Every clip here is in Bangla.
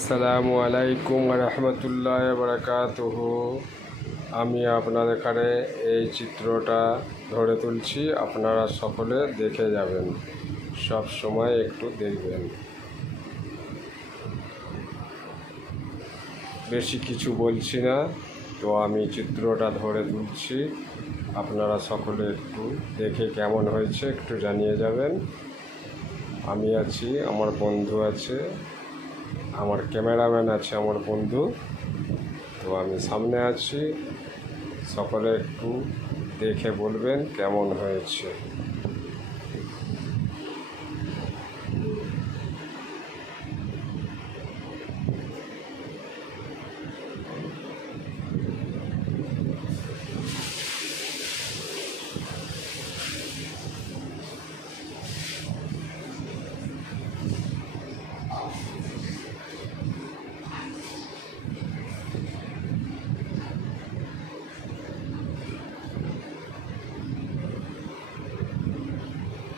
আসসালামু আলাইকুম রহমতুল্লাহ বারাকাতুহু। আমি আপনাদের এখানে এই চিত্রটা ধরে তুলছি, আপনারা সকলে দেখে যাবেন, সব সময় একটু দেখবেন। বেশি কিছু বলছি না, তো আমি চিত্রটা ধরে তুলছি, আপনারা সকলে একটু দেখে কেমন হয়েছে একটু জানিয়ে যাবেন। আমি আছি, আমার বন্ধু আছে, আমার ক্যামেরাম্যান আছে আমার বন্ধু, তো আমি সামনে আছি, সকলে একটু দেখে বলবেন কেমন হয়েছে।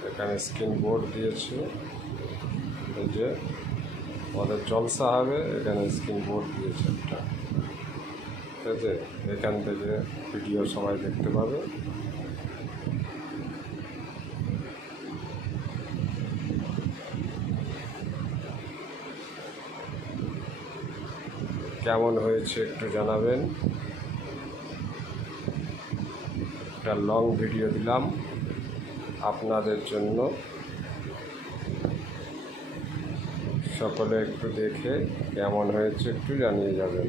এখানে স্ক্রিন বোর্ড দিয়েছে, এই যে ওদের জলসা হবে, এখানে স্ক্রিন বোর্ড দিয়েছে একটা, ঠিক আছে? এখান থেকে ভিডিও সবাই দেখতে পাবে। কেমন হয়েছে একটু জানাবেন। একটা লং ভিডিও দিলাম আপনাদের জন্য, সকলে একটু দেখে কেমন হয়েছে একটু জানিয়ে যাবেন।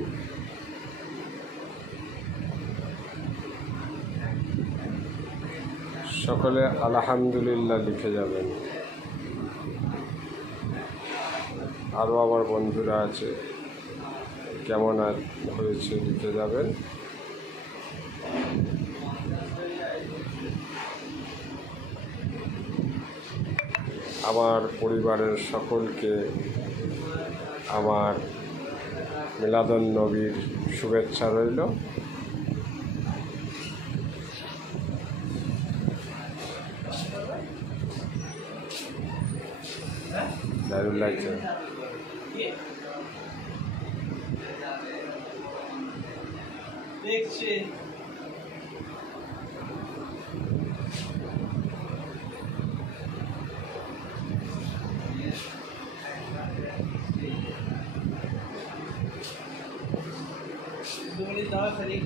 সকলে আলহামদুলিল্লাহ লিখে যাবেন। আরও আমার বন্ধুরা আছে, কেমন হয়েছে লিখে যাবেন। আমার পরিবারের সকলকে আমার মিলাদুন নবীর শুভেচ্ছা রইল। দারুণ লাগছে। দেখছি দাওয়া খালি